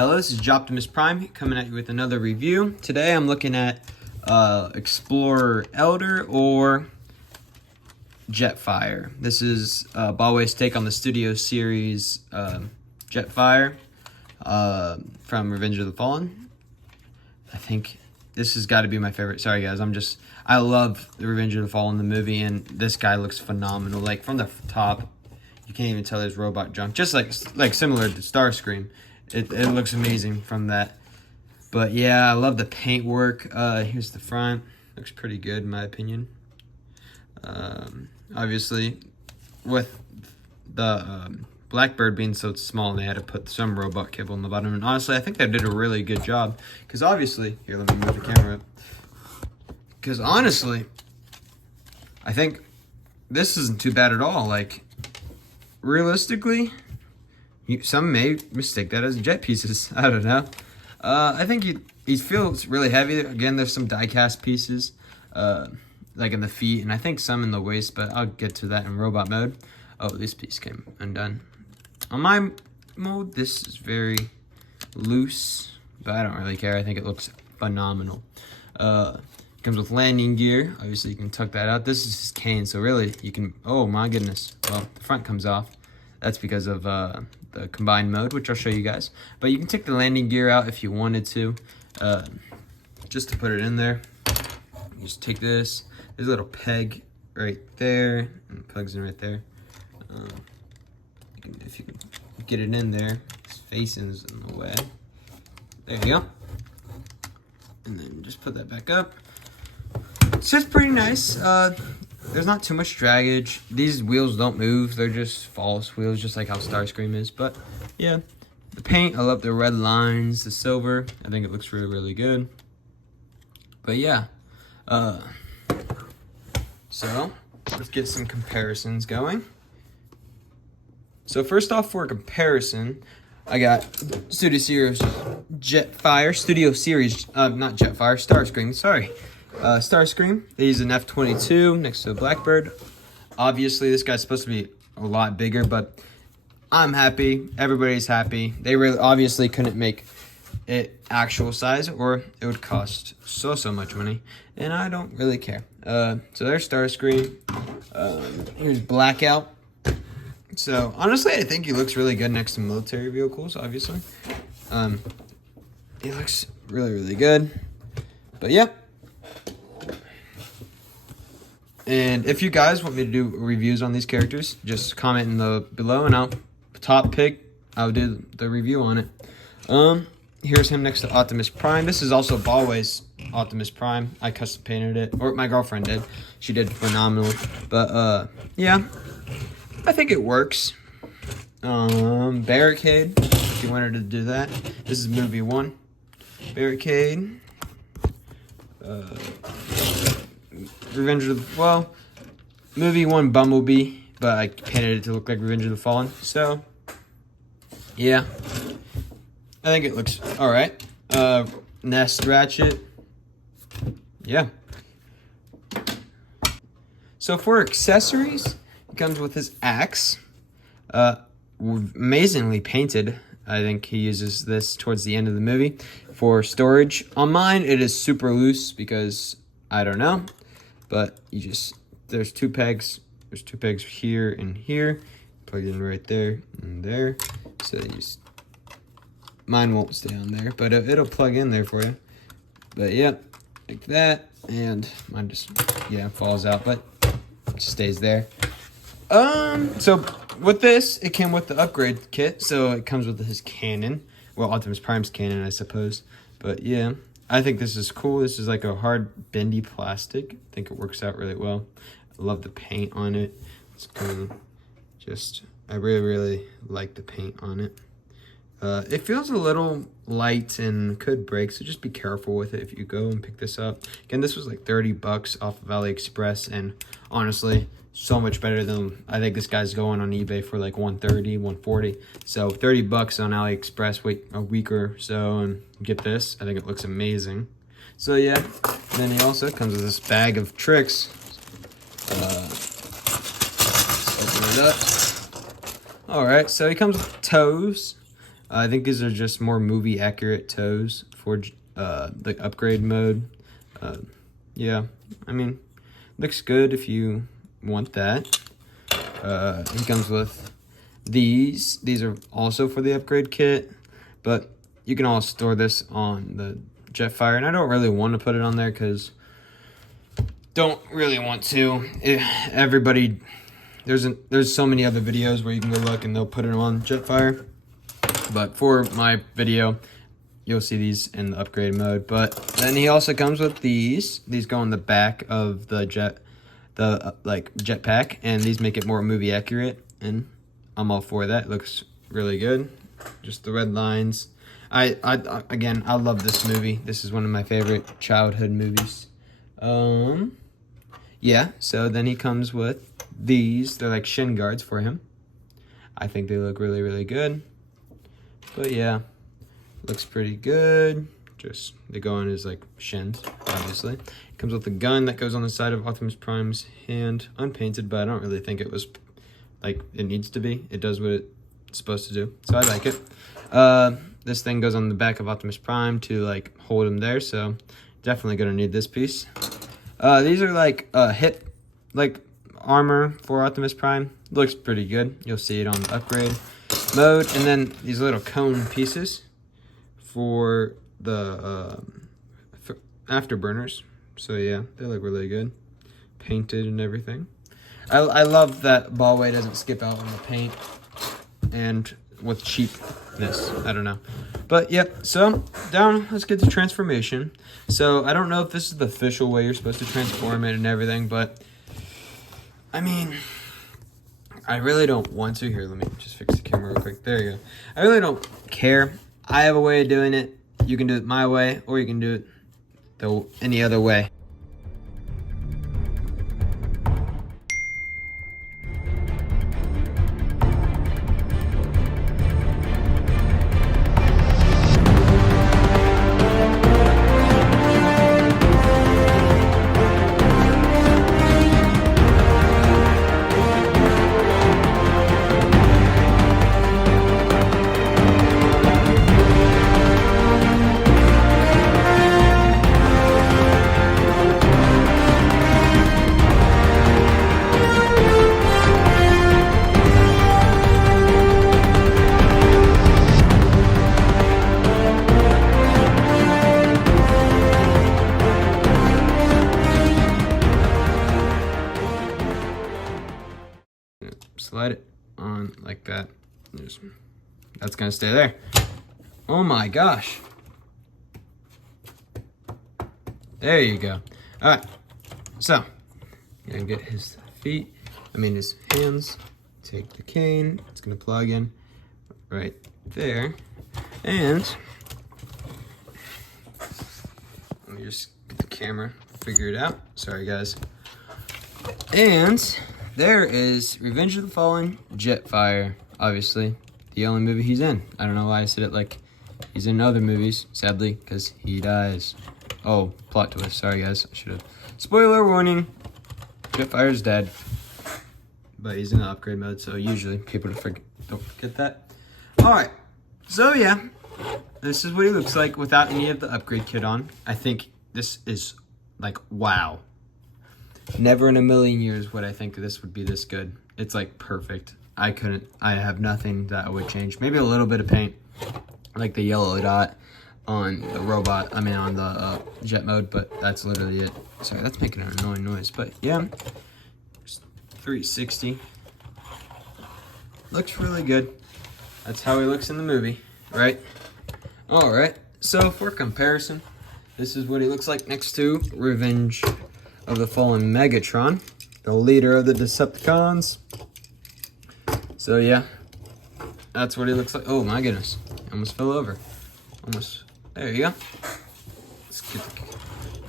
Hello, this is Optimus Prime coming at you with another review. Today I'm looking at Explorer Elder or Jerfire. This is Bawei's take on the Studio Series Jerfire from Revenge of the Fallen. I think this has got to be my favorite. Sorry guys, I love the Revenge of the Fallen, the movie, and this guy looks phenomenal. Like from the top, you can't even tell there's robot junk. Just like similar to Starscream. It looks amazing from that. But yeah, I love the paint work. Here's the front. Looks pretty good in my opinion. Obviously, with the Blackbird being so small, they had to put some robot kibble in the bottom. And honestly, I think they did a really good job. Because obviously, here, let me move the camera up. Because honestly, I think this isn't too bad at all. Like, realistically, some may mistake that as jet pieces. I don't know. I think he feels really heavy. Again, there's some die-cast pieces, like in the feet, and I think some in the waist, but I'll get to that in robot mode. Oh, this piece came undone. On my mode, this is very loose, but I don't really care. I think it looks phenomenal. Comes with landing gear. Obviously, you can tuck that out. This is his cane, so really, you can... Oh, my goodness. Well, the front comes off. That's because of the combined mode, which I'll show you guys. But you can take the landing gear out if you wanted to, just to put it in there. You just take this. There's a little peg right there, and it plugs in right there. If you can get it in there, its facing's in the way. There you go. And then just put that back up. It's just pretty nice. There's not too much dragage. These wheels don't move. They're just false wheels, just like how Starscream is. But yeah, the paint, I love the red lines, the silver. I think it looks really, really good. But yeah, so let's get some comparisons going. So first off, for a comparison, I got Studio Series Jerfire, not Jerfire, Starscream, sorry. Starscream, they use an F-22 next to a Blackbird. Obviously, this guy's supposed to be a lot bigger, but I'm happy. Everybody's happy. They really obviously couldn't make it actual size, or it would cost so much money, and I don't really care. So there's Starscream. Here's Blackout. So honestly, I think he looks really good next to military vehicles. Obviously, he looks really, really good. But yeah. And if you guys want me to do reviews on these characters, just comment in the below, and I'll do the review on it. Here's him next to Optimus Prime. This is also Bawei's Optimus Prime. I custom painted it, or my girlfriend did. She did phenomenal. But yeah, I think it works. Barricade, if you wanted to do that. This is movie 1. Barricade. Revenge of the... movie 1 Bumblebee, but I painted it to look like Revenge of the Fallen. So, yeah. I think it looks alright. Nest Ratchet. Yeah. So for accessories, it comes with his axe. Amazingly painted. I think he uses this towards the end of the movie for storage. On mine, it is super loose because I don't know. But there's 2 pegs. There's 2 pegs here and here. Plug it in right there and there. So mine won't stay on there, but it'll plug in there for you. But yeah, like that. And mine just, falls out, but it stays there. So with this, it came with the upgrade kit. So it comes with his cannon. Well, Optimus Prime's cannon, I suppose. But yeah. I think this is cool. This is like a hard, bendy plastic. I think it works out really well. I love the paint on it. It's kind of I really, really like the paint on it. It feels a little light and could break, so just be careful with it if you go and pick this up. Again, this was like $30 off of AliExpress, and honestly, so much better than, I think this guy's going on eBay for like $130, $140. So $30 on AliExpress, wait a week or so and get this. I think it looks amazing. So yeah, then he also comes with this bag of tricks. Let's open it up. All right, so he comes with toes. I think these are just more movie accurate toes for the upgrade mode. Yeah, I mean, looks good if you want that. He comes with these. These are also for the upgrade kit, but you can all store this on the Jerfire, and I don't really want to put it on there because don't really want to. Everybody, there's so many other videos where you can go look and they'll put it on Jerfire, but for my video, you'll see these in the upgrade mode. But then he also comes with these. These go on the back of the jetpack, and these make it more movie accurate, and I'm all for that. It looks really good. Just the red lines. Again, I love this movie. This is one of my favorite childhood movies. Yeah, so then he comes with these. They're like shin guards for him. I think they look really, really good. But yeah, looks pretty good. Just, they go on his like shins, obviously. It comes with a gun that goes on the side of Optimus Prime's hand, unpainted, but I don't really think it was like it needs to be. It does what it's supposed to do, so I like it. This thing goes on the back of Optimus Prime to like hold him there, so definitely gonna need this piece. These are like hip like armor for Optimus Prime. Looks pretty good. You'll see it on the upgrade mode. And then these little cone pieces for the afterburners. So yeah, they look really good, painted and everything. I love that Bawei doesn't skip out on the paint and with cheapness. I don't know. But yep, so down, let's get to transformation. So I don't know if this is the official way you're supposed to transform it and everything, but I mean, I really don't want to. Here, let me just fix the camera real quick. There you go. I really don't care. I have a way of doing it. You can do it my way, or you can do it any other way. Slide it on like that. That's gonna stay there. Oh my gosh. There you go. All right, so you're gonna get his feet, his hands, take the cane, it's gonna plug in right there, and let me just get the camera, figure it out. Sorry guys. And there is Revenge of the Fallen Jerfire, obviously the only movie he's in. I don't know why I said it like he's in other movies, sadly, because he dies. Oh, plot twist. Sorry, guys. I should have. Spoiler warning. Jerfire's dead. But he's in the upgrade mode, so usually people don't forget that. Alright. So, yeah. This is what he looks like without any of the upgrade kit on. I think this is, like, wow. Never in a million years would I think this would be this good. It's, like, perfect. I have nothing that I would change. Maybe a little bit of paint. Like the yellow dot on the robot, on the jet mode, but that's literally it. Sorry, that's making an annoying noise, but yeah. 360. Looks really good. That's how he looks in the movie, right? Alright, so for comparison, this is what he looks like next to Revenge of the Fallen Megatron, the leader of the Decepticons. So yeah, that's what he looks like. Oh my goodness, I almost fell over. Almost. There you go.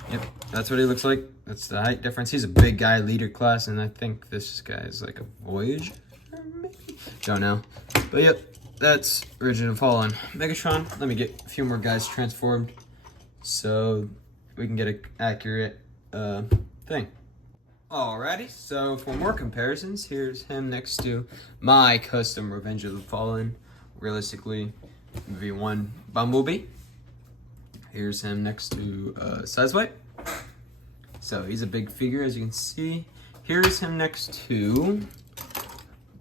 Yep, that's what he looks like. That's the height difference. He's a big guy, leader class, and I think this guy is like a Voyager, maybe? Don't know. But yep, that's Original Fallen Megatron. Let me get a few more guys transformed so we can get an accurate thing. Alrighty, so for more comparisons, here's him next to my custom Revenge of the Fallen. Realistically, movie 1 Bumblebee. Here's him next to Sizeway. So he's a big figure, as you can see. Here's him next to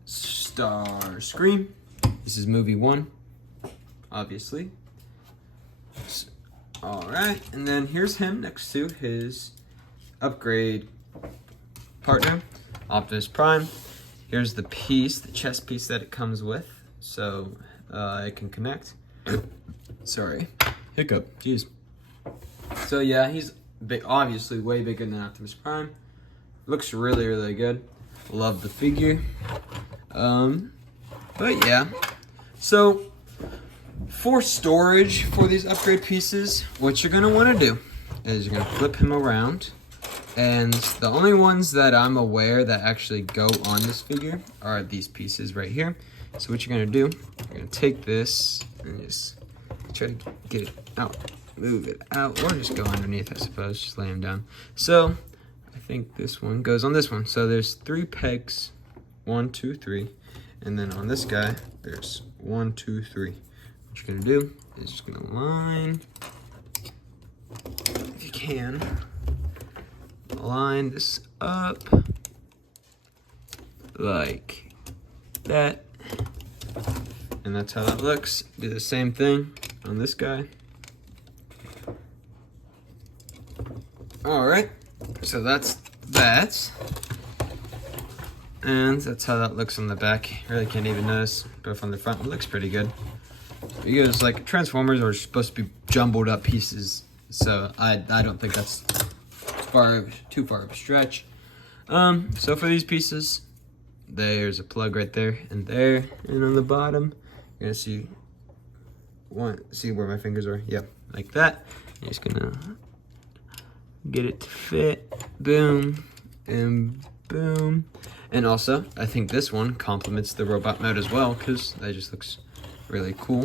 Starscream. This is movie 1, obviously. All right, and then here's him next to his upgrade partner, Optimus Prime. Here's the piece, the chest piece that it comes with, so it can connect. Sorry, hiccup, jeez. So yeah, he's big, obviously way bigger than Optimus Prime. Looks really, really good. Love the figure. But yeah, so for storage for these upgrade pieces, what you're gonna wanna do is you're gonna flip him around. And the only ones that I'm aware that actually go on this figure are these pieces right here. So what you're gonna do, you're gonna take this and just try to get it out, move it out, or just go underneath, I suppose, just lay him down. So I think this one goes on this one. So there's 3 pegs, 1, 2, 3. And then on this guy, there's 1, 2, 3. What you're gonna do is just gonna line, if you can, line this up like that. And that's how that looks. Do the same thing on this guy. All right, so that's that. And that's how that looks on the back. Really can't even notice, but from the front, it looks pretty good. Because like Transformers are supposed to be jumbled up pieces, so I don't think that's too far of a stretch. So for these pieces, there's a plug right there, and on the bottom, you're gonna see where my fingers are. Yep, like that. You're just gonna get it to fit. Boom and boom. And also, I think this one complements the robot mode as well, because that just looks really cool.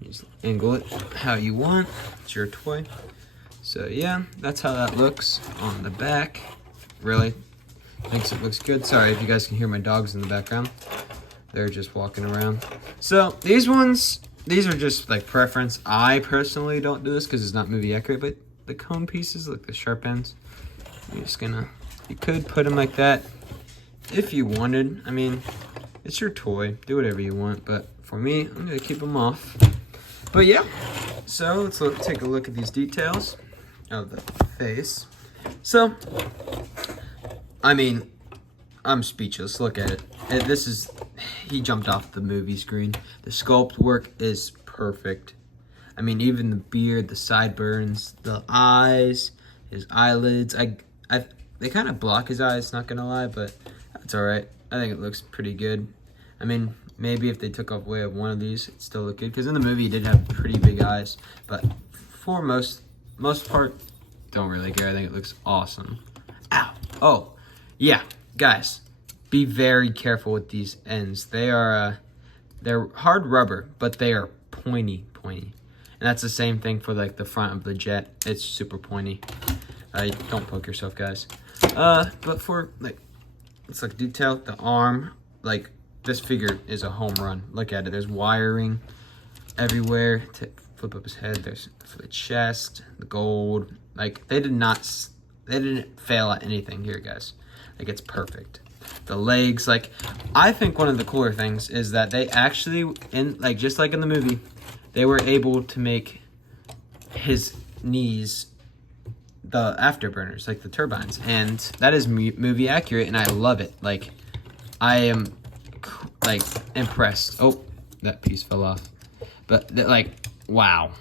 You just angle it how you want. It's your toy. So yeah, that's how that looks on the back. Really thinks it looks good. Sorry if you guys can hear my dogs in the background. They're just walking around. So these are just like preference. I personally don't do this because it's not movie accurate, but the cone pieces, like the sharp ends, you could put them like that if you wanted. I mean, it's your toy. Do whatever you want, but for me, I'm gonna keep them off. But yeah, so let's take a look at these details of the face. So, I mean, I'm speechless. Look at it. He jumped off the movie screen. The sculpt work is perfect. I mean, even the beard, the sideburns, the eyes, his eyelids. They kind of block his eyes, not gonna lie, but that's all right. I think it looks pretty good. I mean, maybe if they took away one of these, it'd still look good. Because in the movie, he did have pretty big eyes. But for most part, don't really care. I think it looks awesome. Ow. Oh, yeah, guys, be very careful with these ends. They're hard rubber, but they are pointy. And that's the same thing for like the front of the jet. It's super pointy. Don't poke yourself, guys. But for like, it's like detail, the arm, like this figure is a home run. Look at it. There's wiring everywhere to flip up his head. There's for the chest, the gold. Like they didn't fail at anything here, guys. Like it's perfect. The legs, like I think one of the cooler things is that they actually, just like in the movie, they were able to make his knees the afterburners, like the turbines, and that is movie accurate, and I love it. Like I am like impressed. Oh, that piece fell off. But like, wow,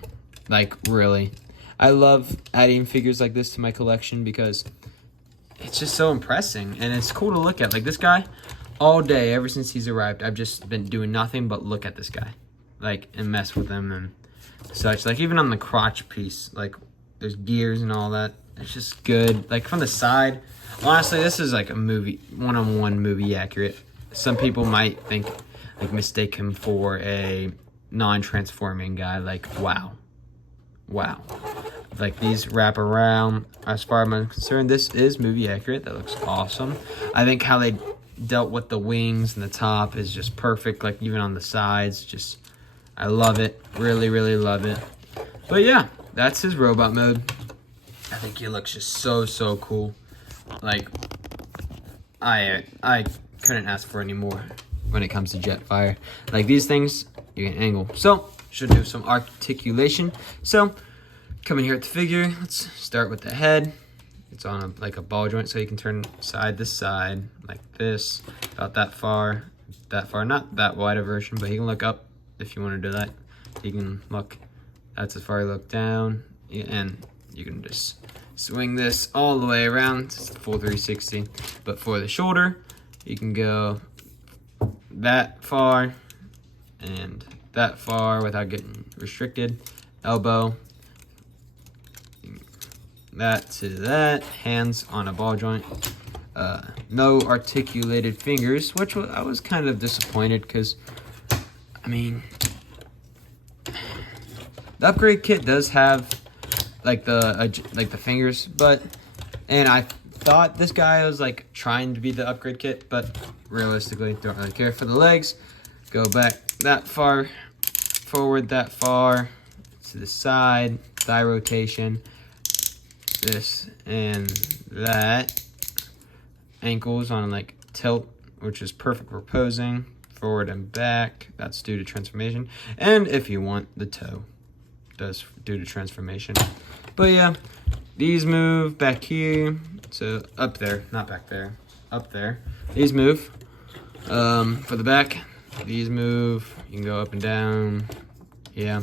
like really. I love adding figures like this to my collection because it's just so impressive and it's cool to look at. Like this guy, all day, ever since he's arrived, I've just been doing nothing but look at this guy, like, and mess with him and such. Like even on the crotch piece, like there's gears and all that. It's just good. Like from the side, honestly, this is like a movie, one-on-one movie accurate. Some people might mistake him for a non-transforming guy. Like, wow. Like these wrap around. As far as I'm concerned, this is movie accurate. That looks awesome. I think how they dealt with the wings and the top is just perfect. Like even on the sides, I love it. Really, really love it. But yeah, that's his robot mode. I think he looks just so, so cool. Like, I couldn't ask for any more when it comes to Jerfire. Like, these things, you can angle. So, should do some articulation. So, coming here at the figure, let's start with the head. It's on like a ball joint, so you can turn side to side, like this, about that far, not that wide a version, but you can look up if you want to do that. You can look, that's as far you look down, and you can just swing this all the way around. It's a full 360. But for the shoulder, you can go that far and that far without getting restricted. Elbow, that to that. Hands on a ball joint. No articulated fingers, which I was kind of disappointed because, I mean, the upgrade kit does have like the fingers, but, and I thought this guy was like trying to be the upgrade kit, but realistically don't really care. For the legs, go back that far, forward that far, to the side, thigh rotation, this and that. Ankles on like tilt, which is perfect for posing, forward and back, that's due to transformation. And if you want, the toe does due to transformation. But yeah, these move back here, so up there, not back there, up there. These move. For the back, these move. You can go up and down. Yeah.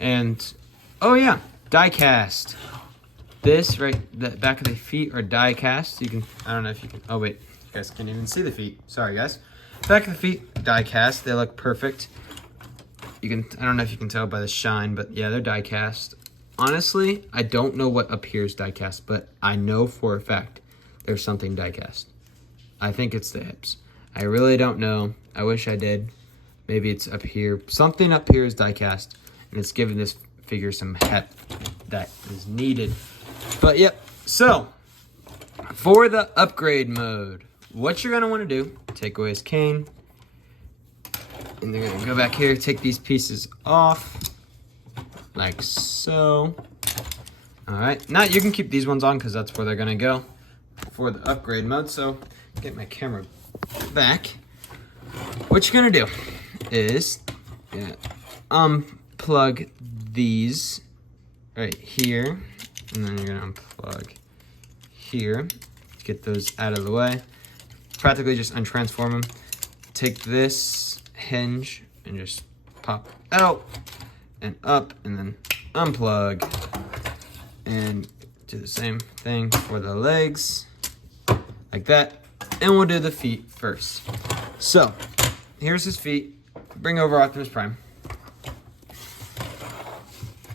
And oh yeah, die cast. This right, the back of the feet are die cast. You can, I don't know if you can, oh wait, you guys can't even see the feet. Sorry guys. Back of the feet, die cast. They look perfect. You can, I don't know if you can tell by the shine, but yeah, they're die cast. Honestly, I don't know what up here is die cast, but I know for a fact there's something die cast. I think it's the hips. I really don't know. I wish I did. Maybe it's up here. Something up here is die cast, and it's giving this figure some heft that is needed. But yep, so for the upgrade mode, what you're gonna want to do, take away his cane, and they're gonna go back here, take these pieces off, like so. All right, now you can keep these ones on because that's where they're gonna go for the upgrade mode. So get my camera back. What you're gonna do is unplug these right here, and then you're gonna unplug here, get those out of the way. Practically just untransform them. Take this hinge and just pop out and up, and then unplug, and do the same thing for the legs, like that. And we'll do the feet first. So here's his feet. Bring over Optimus Prime.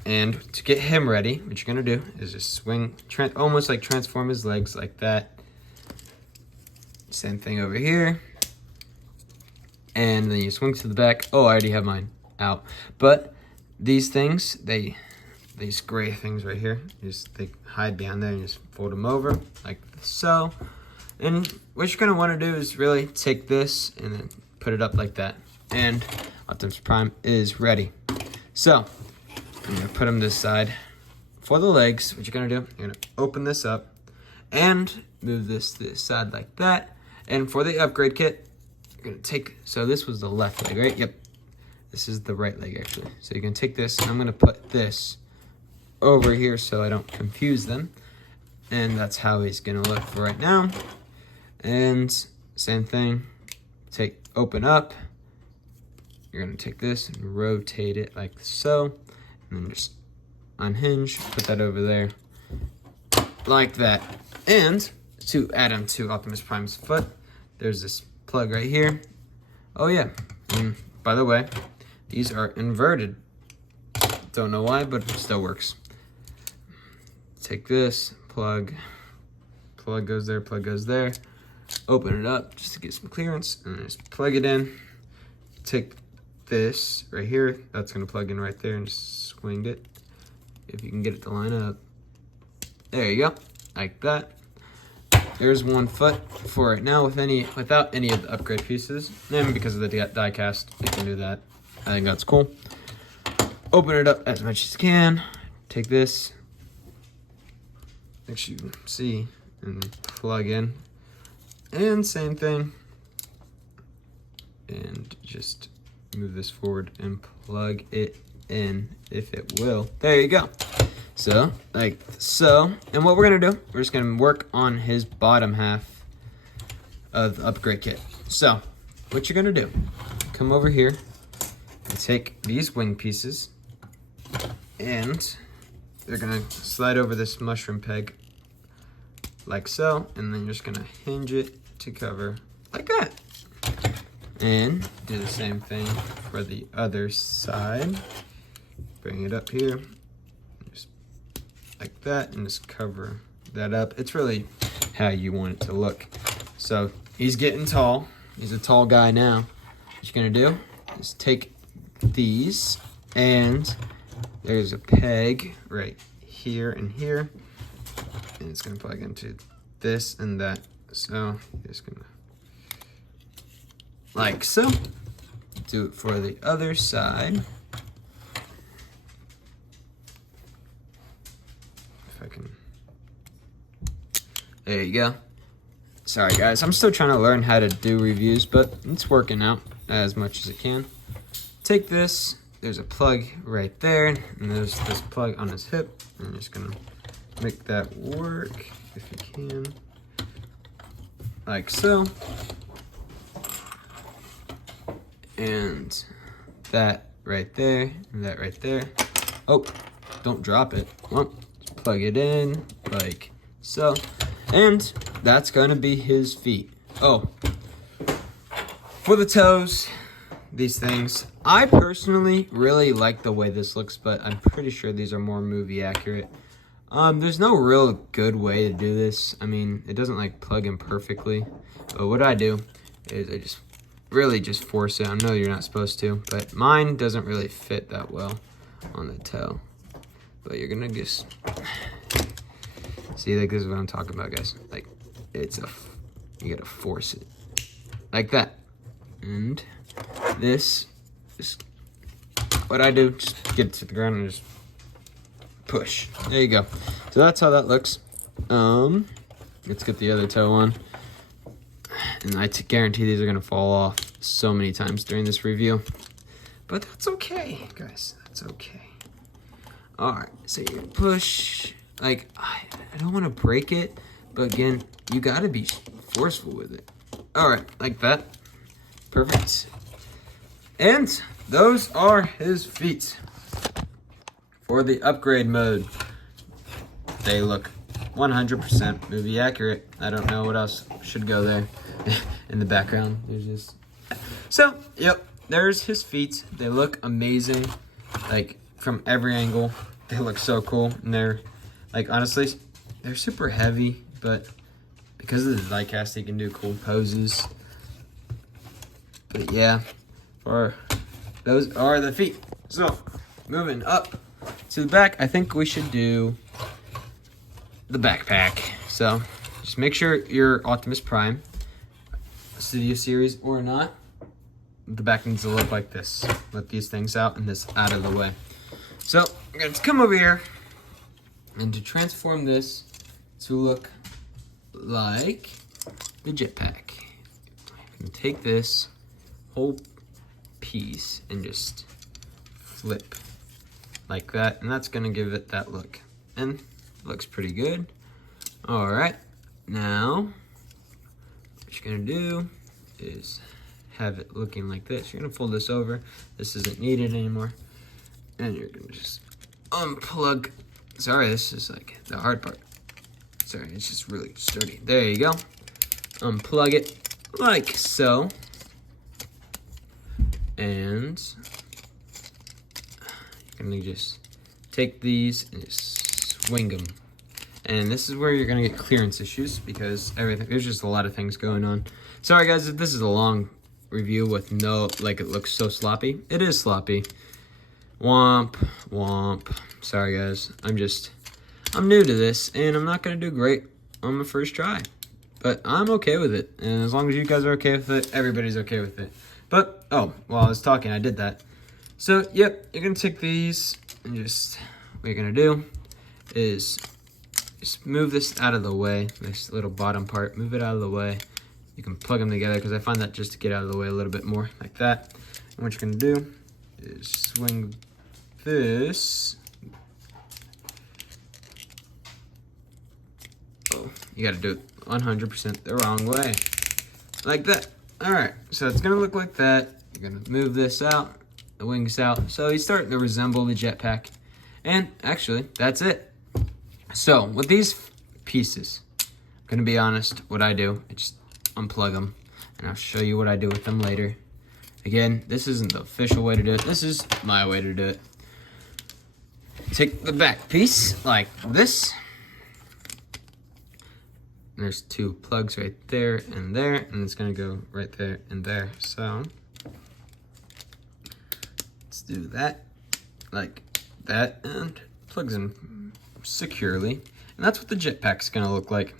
And to get him ready, what you're gonna do is just swing, almost like transform his legs like that. Same thing over here. And then you swing to the back. Oh, I already have mine out. But these things, these gray things right here, they hide behind there, and just fold them over like so. And what you're gonna wanna do is really take this and then put it up like that. And Optimus Prime is ready. So, I'm gonna put them this side. For the legs, what you're gonna do, you're gonna open this up and move this to this side like that. And for the upgrade kit, you're gonna take, so this was the left leg, right? Yep. This is the right leg actually. So you're gonna take this, and I'm gonna put this over here so I don't confuse them. And that's how he's gonna look for right now. And same thing, open up. You're gonna take this and rotate it like so. And then just unhinge, put that over there, like that. And to add him to Optimus Prime's foot, there's this plug right here. Oh yeah, and by the way, these are inverted. Don't know why, but it still works. Take this, plug goes there. Open it up just to get some clearance, and just plug it in. Take this right here, that's gonna plug in right there, and just swing it. If you can get it to line up. There you go, like that. There's one foot for it now without any of the upgrade pieces. And because of the die cast, you can do that. I think that's cool. open it up as much as you can. Take this, make sure you see, and plug in. And same thing. And just move this forward and plug it in, if it will. There you go. So, like so. And what we're gonna do, we're just gonna work on his bottom half of the upgrade kit. So, what you're gonna do, come over here and take these wing pieces, and they're gonna slide over this mushroom peg like so, and then you're just gonna hinge it to cover like that. And do the same thing for the other side. Bring it up here, just like that, and just cover that up. It's really how you want it to look. So he's getting tall. He's a tall guy now. What you're gonna do is take these, and there's a peg right here and here, and it's gonna plug into this and that. So you're just gonna, like so. Do it for the other side. If I can. There you go. Sorry guys, I'm still trying to learn how to do reviews, but it's working out as much as it can. Take this, there's a plug right there, and there's this plug on his hip. I'm just gonna make that work if you can. Like so. And that right there, and that right there. Oh, don't drop it. Well, just plug it in like so. And that's gonna be his feet. Oh, for the toes, these things, I personally really like the way this looks, but I'm pretty sure these are more movie accurate. There's no real good way to do this. I mean, it doesn't like plug in perfectly, but what I do is I just really just force it. I know you're not supposed to, but mine doesn't really fit that well on the toe. But you're gonna just see, like, this is what I'm talking about, guys. Like, you gotta force it like that. And this is what I do. Just get it to the ground and just push. There you go. So that's how that looks. Let's get the other toe on. And I guarantee these are gonna fall off so many times during this review. But that's okay, guys. That's okay. Alright, so you push. Like, I don't want to break it, but again, you gotta be forceful with it. Alright, like that. Perfect. And those are his feet. For the upgrade mode, they look 100% movie accurate. I don't know what else should go there in the background. There's just... So, yep, there's his feet. They look amazing. Like, from every angle, they look so cool. And they're, like, honestly, they're super heavy, but because of the die cast, they can do cool poses. But yeah, those are the feet. So, moving up to the back, I think we should do the backpack. So, just make sure you're Optimus Prime, Studio Series or not. The back needs to look like this. Let these things out and this out of the way. So, I'm going to come over here and to transform this to look like the jetpack. I'm going to take this whole piece and just flip like that, and that's going to give it that look. And it looks pretty good. Alright, now what you're going to do is have it looking like this. You're going to fold this over. This isn't needed anymore. And you're going to just unplug. Sorry, this is like the hard part. Sorry, it's just really sturdy. There you go. Unplug it like so. And you're going to just take these and just swing them. And this is where you're going to get clearance issues because there's just a lot of things going on. Sorry guys, if this is a long review with it looks so sloppy. It is sloppy. Womp, womp. Sorry guys, I'm new to this and I'm not going to do great on my first try. But I'm okay with it. And as long as you guys are okay with it, everybody's okay with it. But, while I was talking, I did that. So, yep, you're gonna take these and just, what you're gonna do is just move this out of the way, this little bottom part, move it out of the way. You can plug them together because I find that just to get out of the way a little bit more, like that. And what you're gonna do is swing this. Oh, you gotta do it 100% the wrong way, like that. All right, so it's gonna look like that. You're gonna move this out, the wings out. So he's starting to resemble the jetpack. And actually, that's it. So with these pieces, I'm gonna be honest, what I do, I just unplug them, and I'll show you what I do with them later. Again, this isn't the official way to do it. This is my way to do it. Take the back piece like this. There's two plugs right there, and it's gonna go right there and there. So let's do that like that, and plugs in securely. And that's what the jetpack's gonna look like.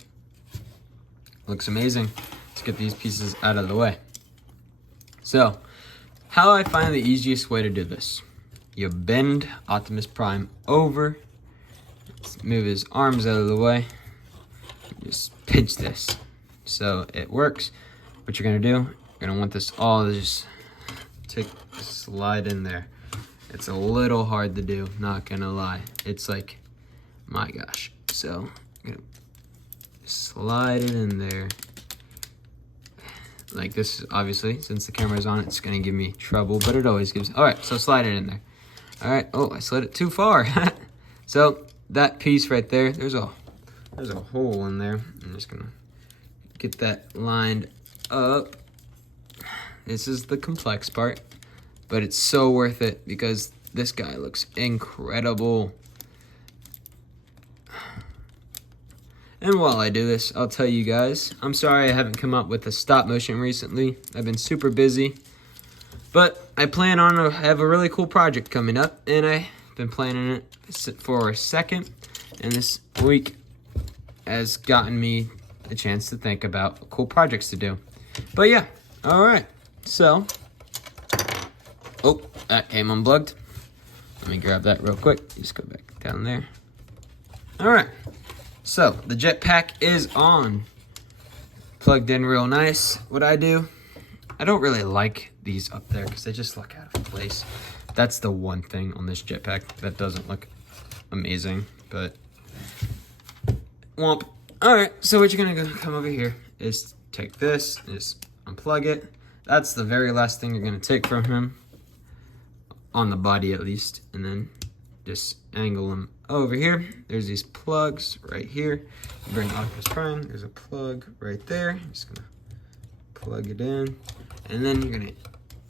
Looks amazing. Let's get these pieces out of the way. So, how I find the easiest way to do this. You bend Optimus Prime over. Let's move his arms out of the way. Just pinch this so it works. What you're gonna do, you're gonna want this all to just slide in there. It's a little hard to do, not gonna lie. It's like, my gosh. So, I'm gonna slide it in there. Like this, obviously, since the camera's on, it's gonna give me trouble, but it always gives. All right, so slide it in there. All right, oh, I slid it too far. So that piece right there, there's a hole in there. I'm just gonna get that lined up. This is the complex part, but it's so worth it because this guy looks incredible. And while I do this, I'll tell you guys, I'm sorry I haven't come up with a stop motion recently. I've been super busy, but I plan on to have a really cool project coming up, and I've been planning it for a second, and this week has gotten me a chance to think about cool projects to do. But yeah, all right, so, oh, that came unplugged. Let me grab that real quick. Just go back down there. All right. So, the jetpack is on. Plugged in real nice. What I do, I don't really like these up there because they just look out of place. That's the one thing on this jetpack that doesn't look amazing, but womp. Alright, so what you're gonna come over here is take this, just unplug it. That's the very last thing you're gonna take from him, on the body at least, and then just angle them over here. There's these plugs right here. You bring Optimus Prime, there's a plug right there. I'm just gonna plug it in. And then you're gonna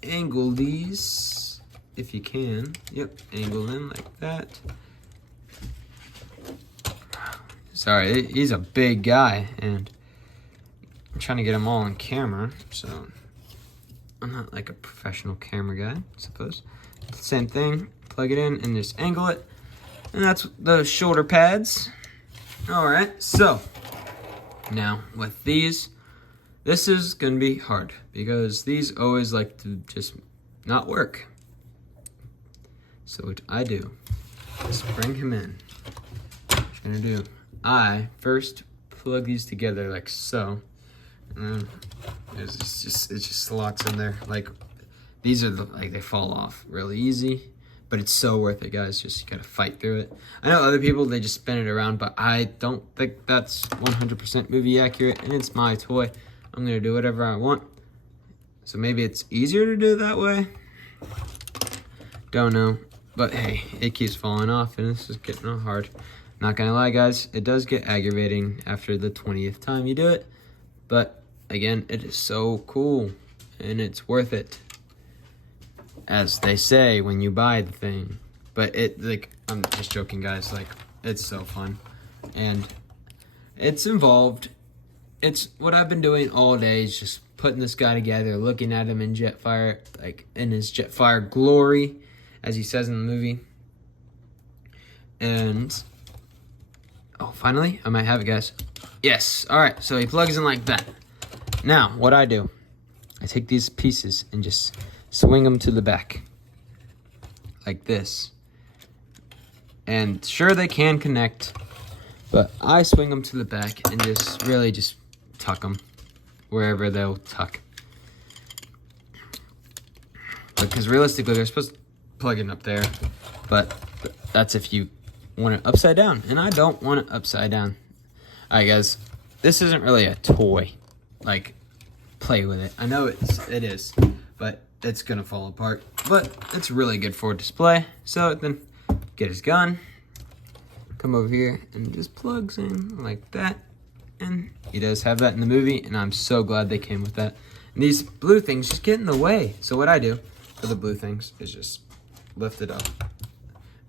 angle these, if you can. Yep, angle them like that. Sorry, he's a big guy, and I'm trying to get them all on camera, so I'm not like a professional camera guy, I suppose. Same thing, plug it in and just angle it. And that's the shoulder pads. All right, so now with these, this is gonna be hard because these always like to just not work. So what I do is bring him in. What I'm gonna do, I first plug these together like so. And it just slots in there. Like these are like they fall off really easy. But it's so worth it, guys. Just you gotta fight through it. I know other people, they just spin it around, but I don't think that's 100% movie accurate, and it's my toy. I'm gonna do whatever I want. So maybe it's easier to do it that way. Don't know. But hey, it keeps falling off, and this is getting all hard. Not gonna lie, guys, it does get aggravating after the 20th time you do it. But again, it is so cool, and it's worth it. As they say when you buy the thing. But I'm just joking, guys, like it's so fun and it's involved. It's what I've been doing all day, is just putting this guy together, looking at him in Jerfire, like in his Jerfire glory, as he says in the movie. And oh, finally I might have it, guys. Yes. All right, so he plugs in like that. Now what I do, I take these pieces and just swing them to the back. like this. And sure, they can connect, but I swing them to the back and just really just tuck them wherever they'll tuck. Because realistically, they're supposed to plug in up there, but that's if you want it upside down, and I don't want it upside down. All right, guys, this isn't really a toy. Like, play with it. I know it is, but it's gonna fall apart. But it's really good for display. So then, get his gun, come over here, and it just plugs in like that. And he does have that in the movie, and I'm so glad they came with that. And these blue things just get in the way. So what I do for the blue things is just lift it up.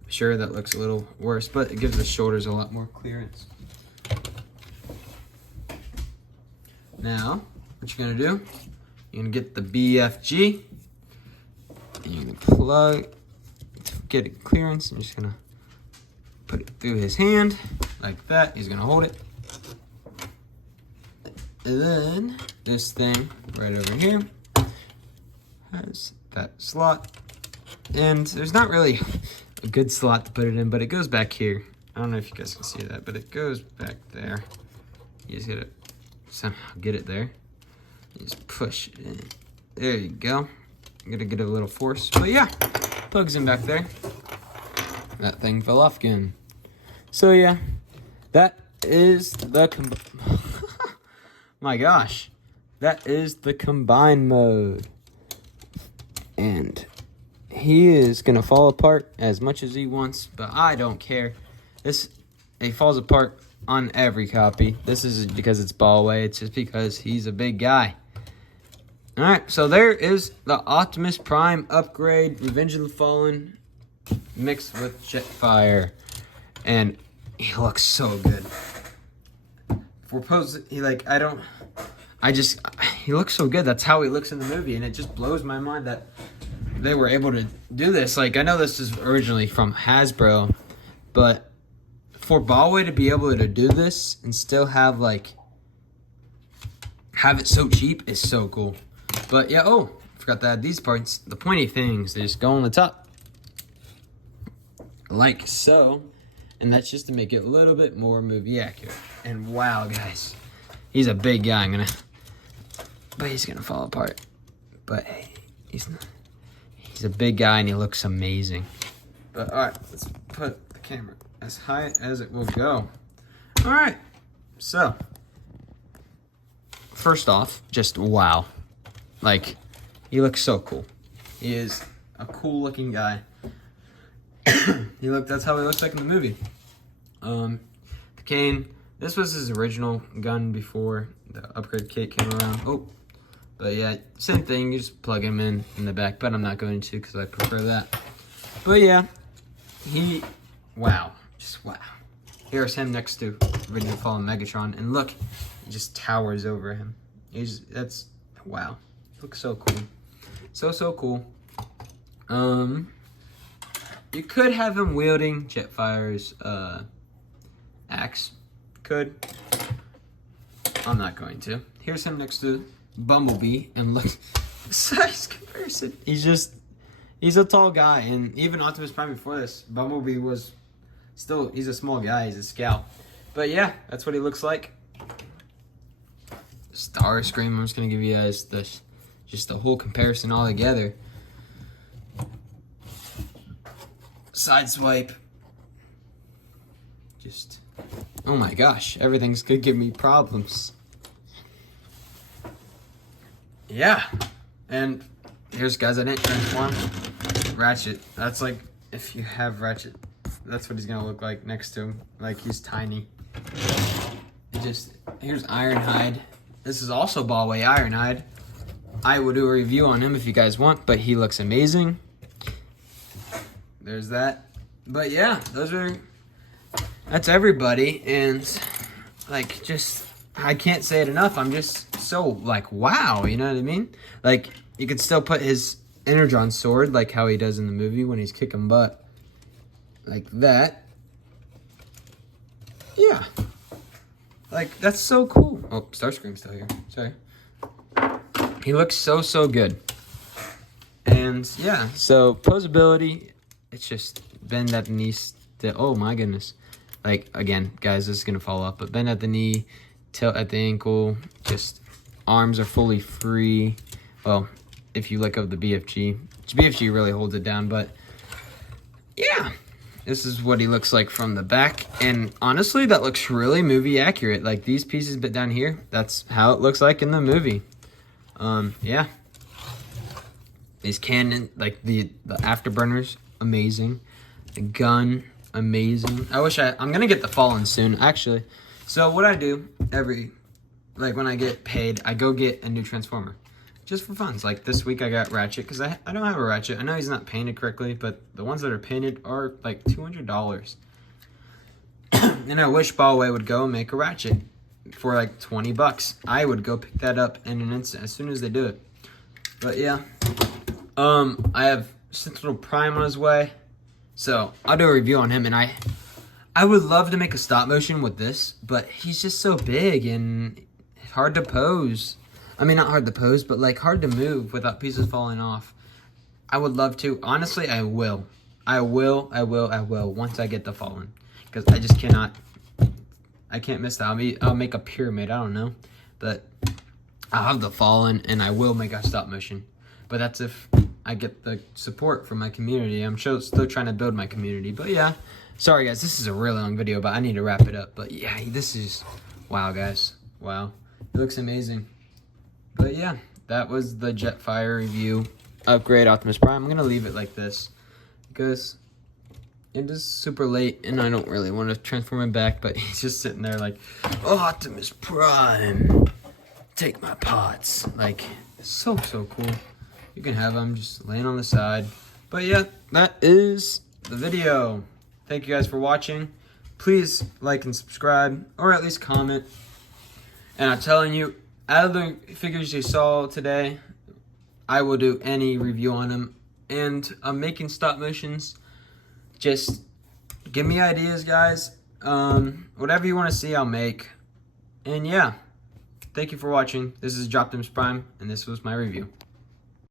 Sure, that looks a little worse, but it gives the shoulders a lot more clearance. Now, what you're gonna do, you're gonna get the BFG, and you're gonna plug, to get it clearance, I'm just gonna put it through his hand, like that. He's gonna hold it. And then, this thing right over here has that slot. And there's not really a good slot to put it in, but it goes back here. I don't know if you guys can see that, but it goes back there. You just gotta somehow get it there. You just push it in. There you go. I'm gonna get a little force, but yeah, plugs in back there. That thing fell off again. So yeah, that is the my gosh, that is the combine mode. And he is gonna fall apart as much as he wants, but I don't care. It falls apart on every copy. This is because it's Bawei. It's just because he's a big guy. All right, so there is the Optimus Prime upgrade, Revenge of the Fallen, mixed with Jerfire, and he looks so good. For pose, he looks so good. That's how he looks in the movie, and it just blows my mind that they were able to do this. Like, I know this is originally from Hasbro, but for Bawei to be able to do this and still have it so cheap is so cool. But yeah, oh, forgot to add these parts. The pointy things, they just go on the top. Like so. And that's just to make it a little bit more movie accurate. And wow, guys. He's a big guy. But he's gonna fall apart. But hey, he's a big guy and he looks amazing. But alright, let's put the camera as high as it will go. Alright, so first off, just wow. Like, he looks so cool. He is a cool looking guy. That's how he looks like in the movie. The cane, this was his original gun before the upgrade kit came around. Oh, but yeah, same thing. You just plug him in the back, but I'm not going to because I prefer that. But yeah, wow, just wow. Here's him next to Original Fallen Megatron, and look, he just towers over him. That's wow. Looks so cool. So cool. You could have him wielding Jerfire's axe. Could. I'm not going to. Here's him next to Bumblebee, and look, size comparison. He's a tall guy, and even Optimus Prime before this, Bumblebee was he's a small guy, he's a scout. But yeah, that's what he looks like. Starscream, I'm just gonna give you guys just the whole comparison all together. Sideswipe. Just, oh my gosh, everything's gonna give me problems. Yeah, and here's guys I didn't transform. Ratchet, that's like, if you have Ratchet, that's what he's gonna look like next to him. Like, he's tiny. Here's Ironhide. This is also Bawei Ironhide. I will do a review on him if you guys want, but he looks amazing. There's that. But yeah, that's everybody. And like, I can't say it enough. I'm just so like, wow, you know what I mean? Like, you could still put his Energon sword, like how he does in the movie when he's kicking butt. Like that. Yeah. Like, that's so cool. Oh, Starscream's still here. Sorry. He looks so good. And yeah, so posability it's just bend at the knee. Oh my goodness. Like, again, guys, this is going to fall off. But bend at the knee, tilt at the ankle. Just arms are fully free. Well, if you let go of the BFG. BFG really holds it down. But, yeah. This is what he looks like from the back. And honestly, that looks really movie accurate. Like, these pieces bit down here, that's how it looks like in the movie. Yeah. These cannon, like the afterburners, amazing. The gun, amazing. I'm gonna get the Fallen soon, actually. So what I do when I get paid, I go get a new Transformer. Just for fun. Like this week I got Ratchet, because I don't have a Ratchet. I know he's not painted correctly, but the ones that are painted are like $200. And I wish Bawei would go and make a Ratchet for like 20 bucks. I would go pick that up in an instant as soon as they do it. But yeah. I have Sentinel Prime on his way. So I'll do a review on him, and I would love to make a stop motion with this, but he's just so big and hard to pose. I mean, not hard to pose, but like hard to move without pieces falling off. I would love to. Honestly, I will. I will once I get the Fallen. Because I just cannot. I can't miss that. I'll make a pyramid. I don't know. But I'll have the Fallen, and I will make a stop motion. But that's if I get the support from my community. I'm still trying to build my community. But yeah. Sorry, guys. This is a really long video, but I need to wrap it up. But yeah, this is. Wow, guys. Wow. It looks amazing. But yeah, that was the Jerfire review. Upgrade Optimus Prime. I'm going to leave it like this because it is super late and I don't really want to transform him back, but he's just sitting there like, oh, Optimus Prime, take my pots. Like, so cool. You can have him just laying on the side. But yeah, that is the video. Thank you guys for watching. Please like and subscribe, or at least comment. And I'm telling you, out of the figures you saw today, I will do any review on them. And I'm making stop motions. Just give me ideas, guys. Whatever you want to see, I'll make. And yeah, thank you for watching. This is Optimus Prime, and this was my review.